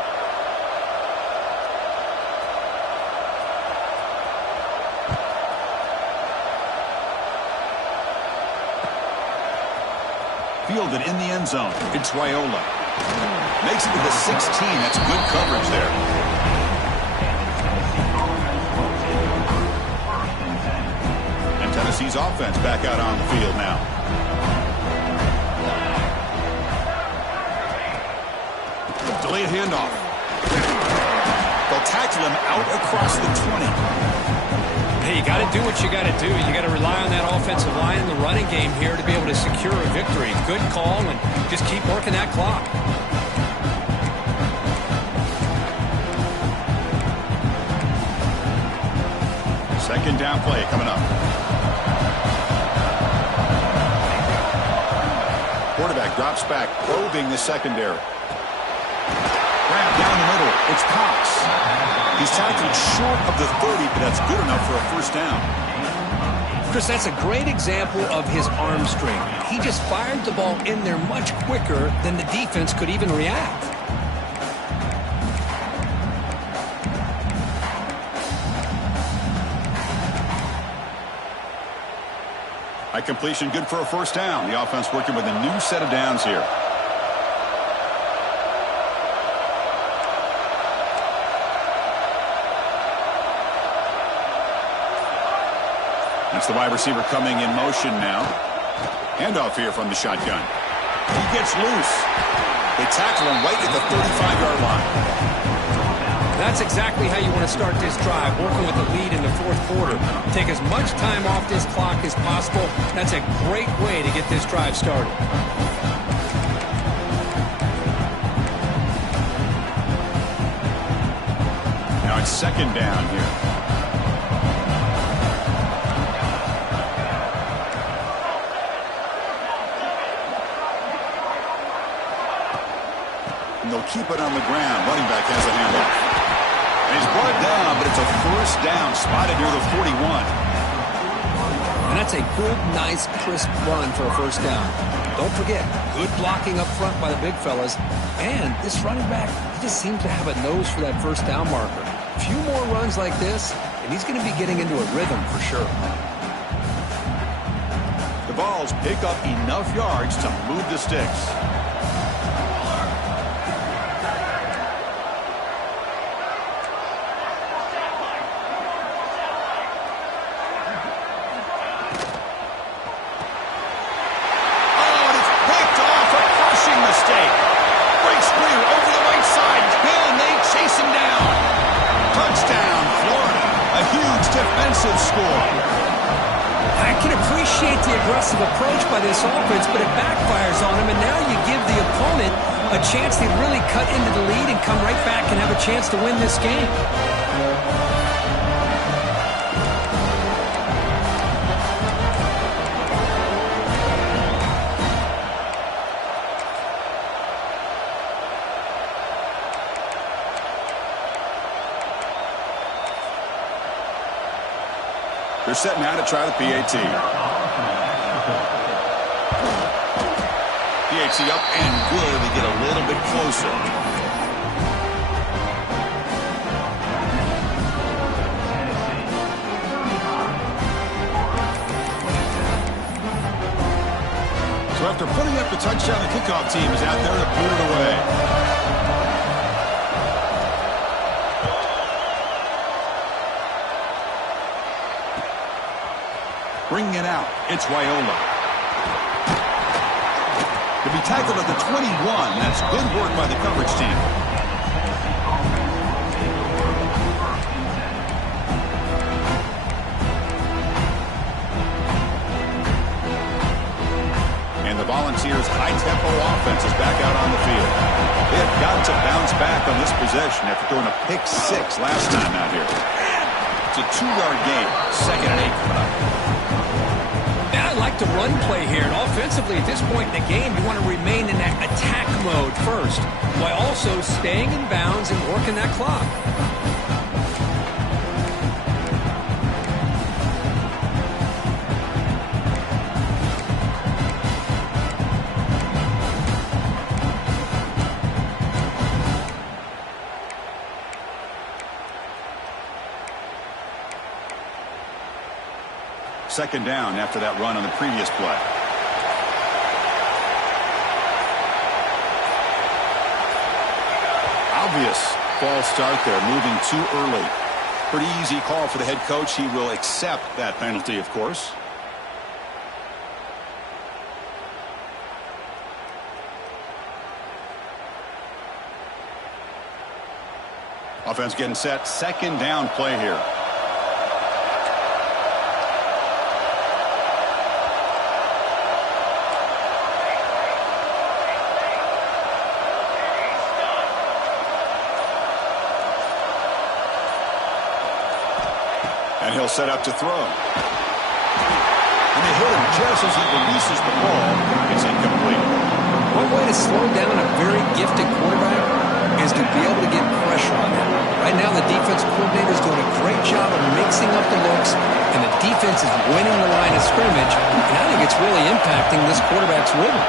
fielded in the end zone. It's Raiola. Makes it to the 16. That's good coverage there. And Tennessee's offense back out on the field now. Delayed handoff. They'll tackle him out across the 20. Hey, you got to do what you got to do. You got to rely on that offensive line in the running game here to be able to secure a victory. Good call, and just keep working that clock. Second down play coming up. Quarterback drops back, probing the secondary. Grab down the middle. It's Cox. He's tackled short of the 30, but that's good enough for a first down. Chris, that's a great example of his arm strength. He just fired the ball in there much quicker than the defense could even react. High completion, good for a first down. The offense working with a new set of downs here. That's the wide receiver coming in motion now. Handoff here from the shotgun. He gets loose. They tackle him right at the 35-yard line. That's exactly how you want to start this drive, working with the lead in the fourth quarter. Take as much time off this clock as possible. That's a great way to get this drive started. Now it's second down here. And they'll keep it on the ground. Running back has a handoff. And he's brought down, but it's a first down, spotted near the 41. And that's a good, nice, crisp run for a first down. Don't forget, good blocking up front by the big fellas. And this running back, he just seems to have a nose for that first down marker. A few more runs like this, and he's going to be getting into a rhythm for sure. The Vols pick up enough yards to move the sticks. Approach by this offense, but it backfires on him, and now you give the opponent a chance to really cut into the lead and come right back and have a chance to win this game. They're set now to try the PAT. PAT up and good. They get a little bit closer. So after putting up the touchdown, the kickoff team is out there to boot it away. Bringing it out, it's Raiola. To be tackled at the 21, that's good work by the coverage team. And the Volunteers' high-tempo offense is back out on the field. They have got to bounce back on this possession after throwing a pick six last time out here. It's a 2-yard gain, 2nd and 8 coming up. I like the run play here, and offensively at this point in the game, you want to remain in that attack mode first, while also staying in bounds and working that clock. Second down after that run on the previous play. obvious false start there, moving too early. Pretty easy call for the head coach. He will accept that penalty, of course. Offense getting set. Second down play here. And he'll set up to throw. And they hit him just as he releases the ball. It's incomplete. One way to slow down a very gifted quarterback is to be able to get pressure on him. Right now, the defense coordinator is doing a great job of mixing up the looks, and the defense is winning the line of scrimmage, and I think it's really impacting this quarterback's rhythm.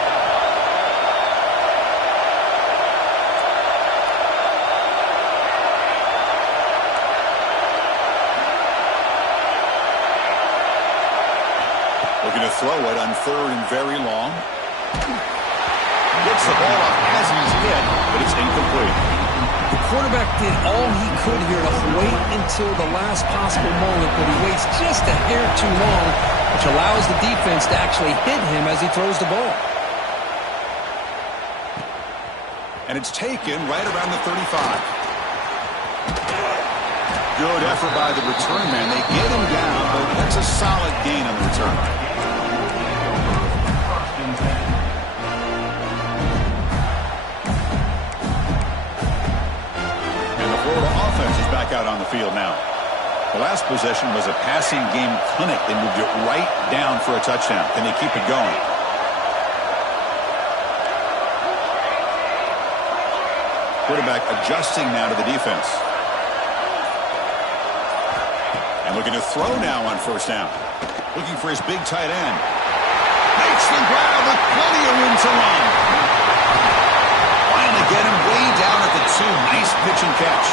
Looking to throw it on third and very long. Gets the ball off as he's hit, but it's incomplete. The quarterback did all he could here to wait until the last possible moment, but he waits just a hair too long, which allows the defense to actually hit him as he throws the ball. And it's taken right around the 35. Good effort by the return man. They get him down, but that's a solid gain on the return. Back out on the field now. The last possession was a passing game clinic. They moved it right down for a touchdown. Can they keep it going? Quarterback adjusting now to the defense. And looking to throw now on first down. Looking for his big tight end. Makes the grab with plenty of room to run. Finally get him way down at the 2. Nice pitch and catch.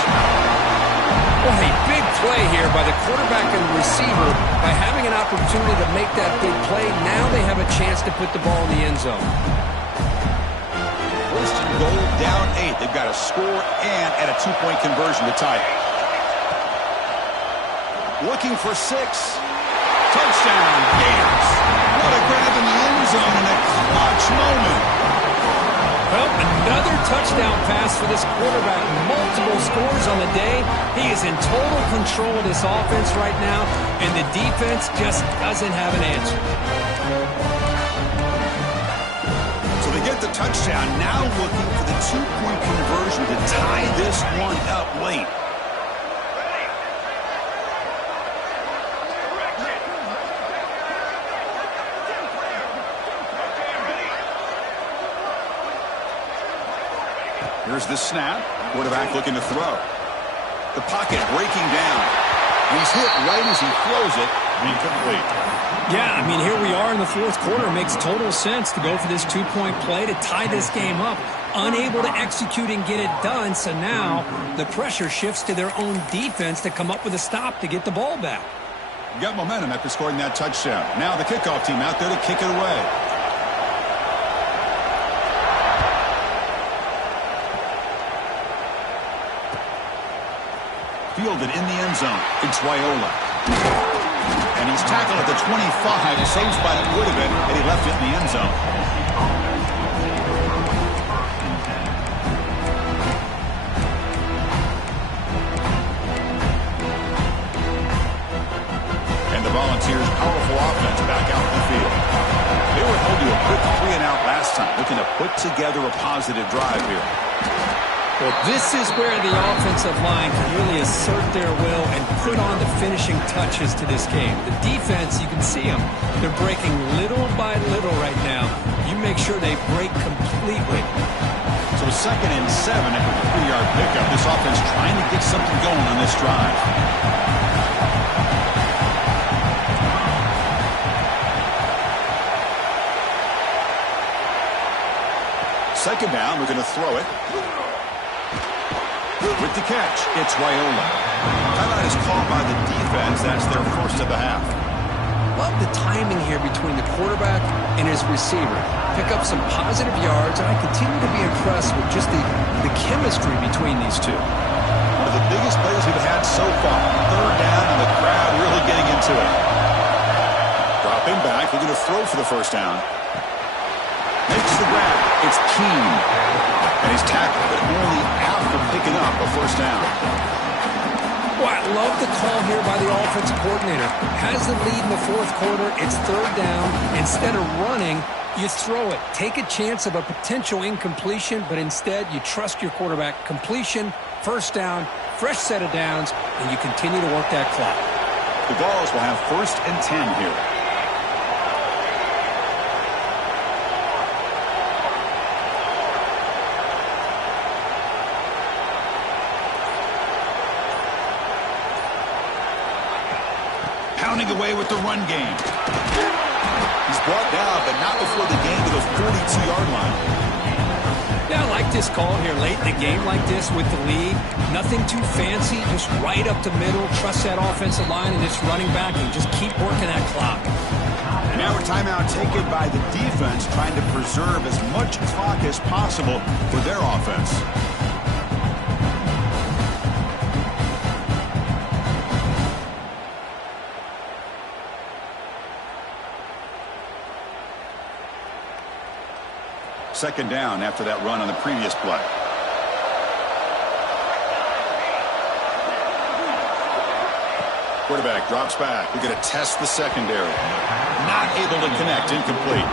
Well, a big play here by the quarterback and the receiver. By having an opportunity to make that big play, now they have a chance to put the ball in the end zone. First and goal, down 8. They've got a score and at a 2-point conversion to tie it. Looking for 6. Touchdown, Gators. What a grab in the end zone in a clutch moment. Well, another touchdown pass for this quarterback. Multiple scores on the day. He is in total control of this offense right now, and the defense just doesn't have an answer. So they get the touchdown, now looking for the 2-point conversion to tie this one up late. Here's the snap. Quarterback looking to throw. The pocket breaking down. And he's hit right as he throws it. Incomplete. Yeah, I mean, here we are in the fourth quarter. It makes total sense to go for this 2-point play to tie this game up. Unable to execute and get it done, so now the pressure shifts to their own defense to come up with a stop to get the ball back. Got momentum after scoring that touchdown. Now the kickoff team out there to kick it away. Fielded in the end zone. It's Wyola. And he's tackled at the 25. The same spot it would have been had he left it in the end zone. And the Volunteers' powerful offense back out in the field. They were held to a quick 3-and-out last time, looking to put together a positive drive here. Well, this is where the offensive line can really assert their will and put on the finishing touches to this game. The defense, you can see them. They're breaking little by little right now. You make sure they break completely. So 2nd and 7 after the 3-yard pickup. This offense trying to get something going on this drive. Second down, we're going to throw it. With the catch, it's Wyola. Timeout is called by the defense. That's their first of the half. Love the timing here between the quarterback and his receiver. Pick up some positive yards, and I continue to be impressed with just the chemistry between these two. One of the biggest plays we've had so far. Third down, and the crowd really getting into it. Dropping back, looking to throw for the first down. Makes the grab. It's Keene. And he's tackled, but only after picking up a first down. Well, I love the call here by the offensive coordinator. Has the lead in the fourth quarter. It's third down. Instead of running, you throw it. Take a chance of a potential incompletion, but instead you trust your quarterback. Completion, first down, fresh set of downs, and you continue to work that clock. The Vols will have 1st and 10 here. Pounding away with the run game. He's brought down, but not before the gain to the 42-yard line. Yeah, I like this call here late in the game like this with the lead. Nothing too fancy, just right up the middle. Trust that offensive line and it's running back and just keep working that clock. And now a timeout taken by the defense, trying to preserve as much clock as possible for their offense. Second down after that run on the previous play. Quarterback drops back. We're going to test the secondary. Not able to connect. Incomplete.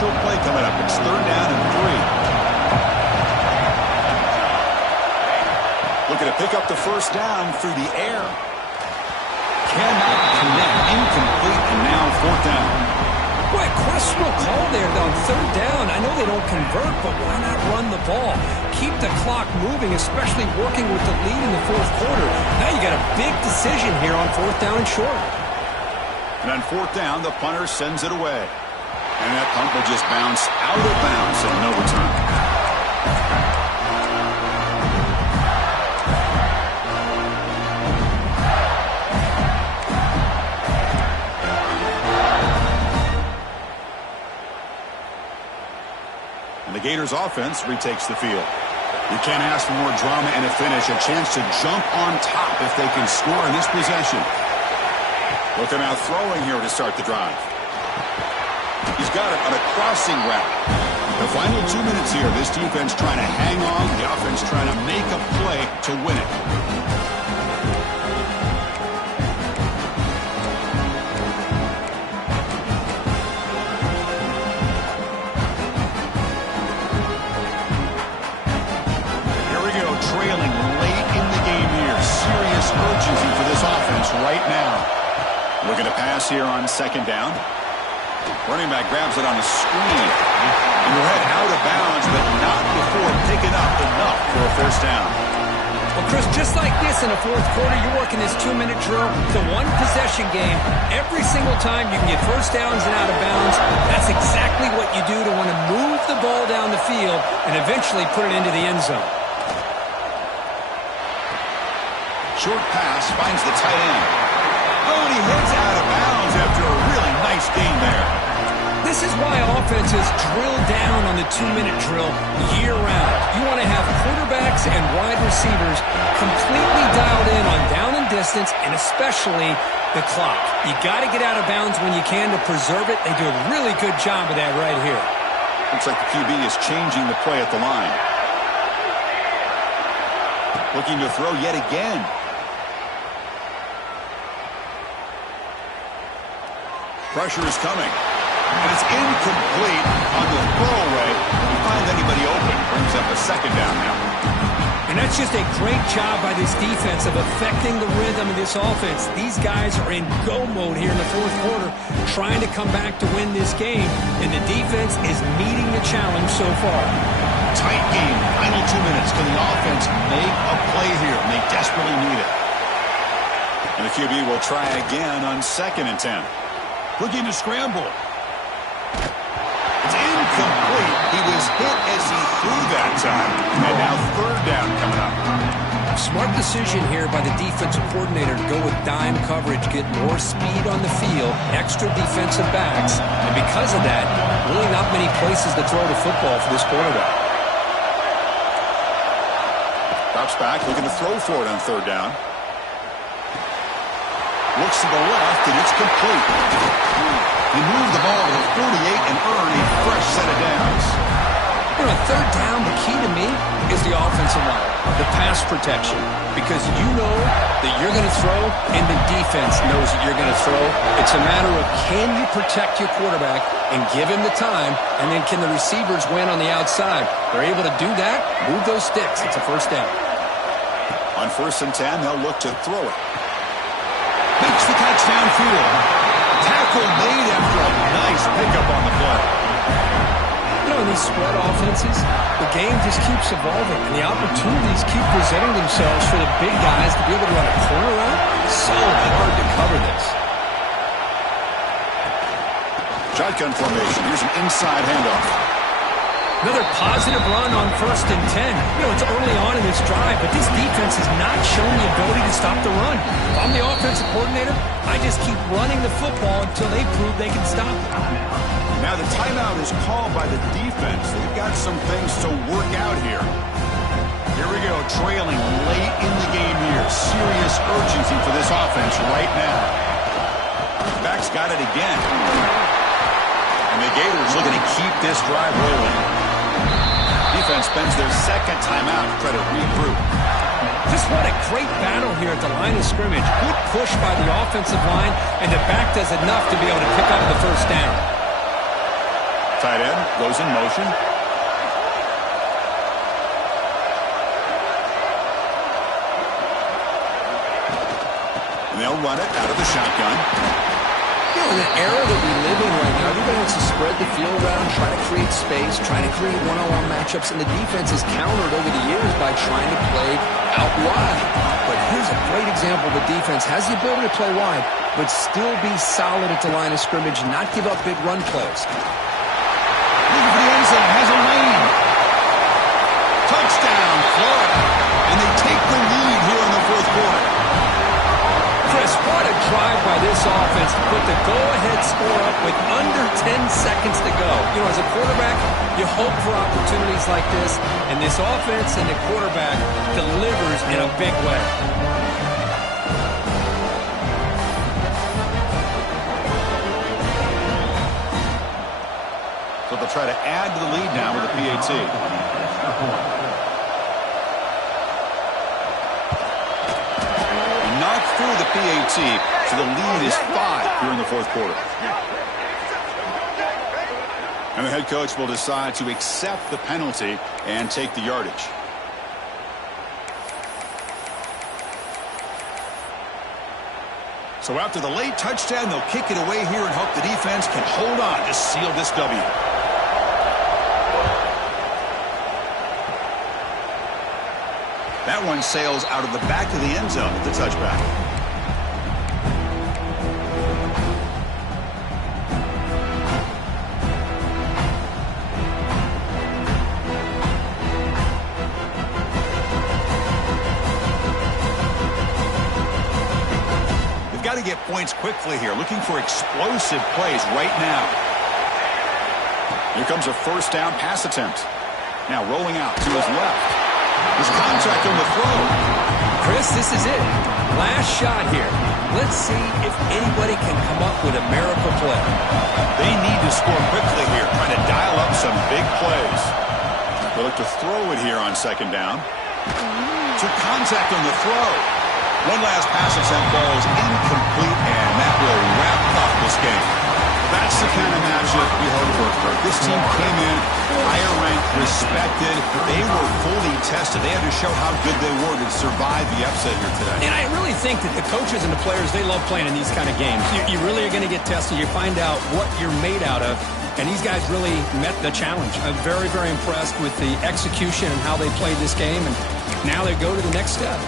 Play coming up. It's third down and 3. Looking to pick up the first down through the air. Cannot connect. Incomplete, and now fourth down. Boy, questionable call there on third down. I know they don't convert, but why not run the ball? Keep the clock moving, especially working with the lead in the fourth quarter. Now you got a big decision here on fourth down and short. And on fourth down, the punter sends it away. And that punt will just bounce out of bounds and no return. And the Gators offense retakes the field. You can't ask for more drama and a finish. A chance to jump on top if they can score in this possession. Looking out throwing here to start the drive. He's got it on a crossing route. The final 2 minutes here. This defense trying to hang on. The offense trying to make a play to win it. Here we go. Trailing late in the game here. Serious urgency for this offense right now. Looking to pass here on second down. Running back grabs it on a screen. And will head out of bounds, but not before picking up enough for a first down. Well, Chris, just like this in the fourth quarter, you're working this 2-minute drill. It's a one-possession game. Every single time you can get first downs and out of bounds. That's exactly what you do to want to move the ball down the field and eventually put it into the end zone. Short pass finds the tight end. Oh, and he heads out of bounds after a really nice gain there. This is why offenses drill down on the 2-minute drill year-round. You want to have quarterbacks and wide receivers completely dialed in on down and distance, and especially the clock. You got to get out of bounds when you can to preserve it. They do a really good job of that right here. Looks like the QB is changing the play at the line. Looking to throw yet again. Pressure is coming. And it's incomplete on the throwaway. He finds anybody open. Brings up a second down now. And that's just a great job by this defense of affecting the rhythm of this offense. These guys are in go mode here in the fourth quarter, trying to come back to win this game. And the defense is meeting the challenge so far. Tight game. Final 2 minutes. Can the offense make a play here? And they desperately need it. And the QB will try again on 2nd and 10. Looking to scramble. It's incomplete. He was hit as he threw that time. And now 3rd down coming up. Smart decision here by the defensive coordinator to go with dime coverage, get more speed on the field, extra defensive backs, and because of that, really not many places to throw the football for this quarterback. Drops back, looking to throw for it on 3rd down. Looks to the left, and it's complete. He moved the ball to the 48 and earned a fresh set of downs. You know, 3rd down, the key to me is the offensive line, the pass protection, because you know that you're going to throw and the defense knows that you're going to throw. It's a matter of can you protect your quarterback and give him the time, and then can the receivers win on the outside? They're able to do that, move those sticks. It's a 1st down. On 1st and 10, they'll look to throw it. Makes the catch downfield. Tackle made after a nice pickup on the play. You know, in these spread offenses, the game just keeps evolving, and the opportunities keep presenting themselves for the big guys to be able to run a corner route. So hard to cover this. Shotgun formation. Here's an inside handoff. Another positive run on 1st and 10. You know, it's early on in this drive, but this defense has not shown the ability to stop the run. If I'm the offensive coordinator, I just keep running the football until they prove they can stop it. Now the timeout is called by the defense. They've got some things to work out here. Here we go, trailing late in the game here. Serious urgency for this offense right now. Back's got it again. And the Gators looking to keep this drive rolling. Defense spends their 2nd timeout to try to regroup. Just what a great battle here at the line of scrimmage. Good push by the offensive line, and the back does enough to be able to pick up the 1st down. Tight end goes in motion. And they'll run it out of the shotgun. You know, in the era that we live in right now, everybody wants to spread the field around, try to create space, try to create one-on-one matchups, and the defense has countered over the years by trying to play out wide. But here's a great example. The defense has the ability to play wide, but still be solid at the line of scrimmage, not give up big run plays. Looking for the end zone, has a lane. Touchdown, Florida. And they take the lead here in the 4th quarter. Chris, what a drive by this offense to put the go-ahead score up with under 10 seconds to go. You know, as a quarterback, you hope for opportunities like this, and this offense and the quarterback delivers in a big way. So they'll try to add to the lead now with a PAT. Knocked through the PAT, so the lead is 5 here in the 4th quarter. And the head coach will decide to accept the penalty and take the yardage. So after the late touchdown, they'll kick it away here and hope the defense can hold on to seal this W. That one sails out of the back of the end zone with the touchback. They've got to get points quickly here, looking for explosive plays right now. Here comes a 1st down pass attempt. Now rolling out to his left. There's contact on the throw. Chris, this is it. Last shot here. Let's see if anybody can come up with a miracle play. They need to score quickly here, trying to dial up some big plays. They look to throw it here on 2nd down. Took contact on the throw. One last pass attempt falls incomplete, and that will wrap up this game. That's the kind of matchup we hope for. This team came in higher ranked, respected. They were fully tested. They had to show how good they were to survive the upset here today. And I really think that the coaches and the players, they love playing in these kind of games. You really are going to get tested. You find out what you're made out of. And these guys really met the challenge. I'm very, very impressed with the execution and how they played this game. And now they go to the next step.